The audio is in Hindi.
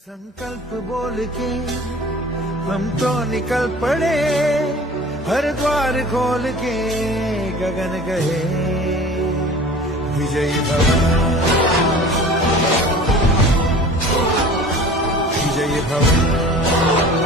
संकल्प बोल के हम तो निकल पड़े, हर द्वार खोल के गगन गए विजयी भव, विजयी भव।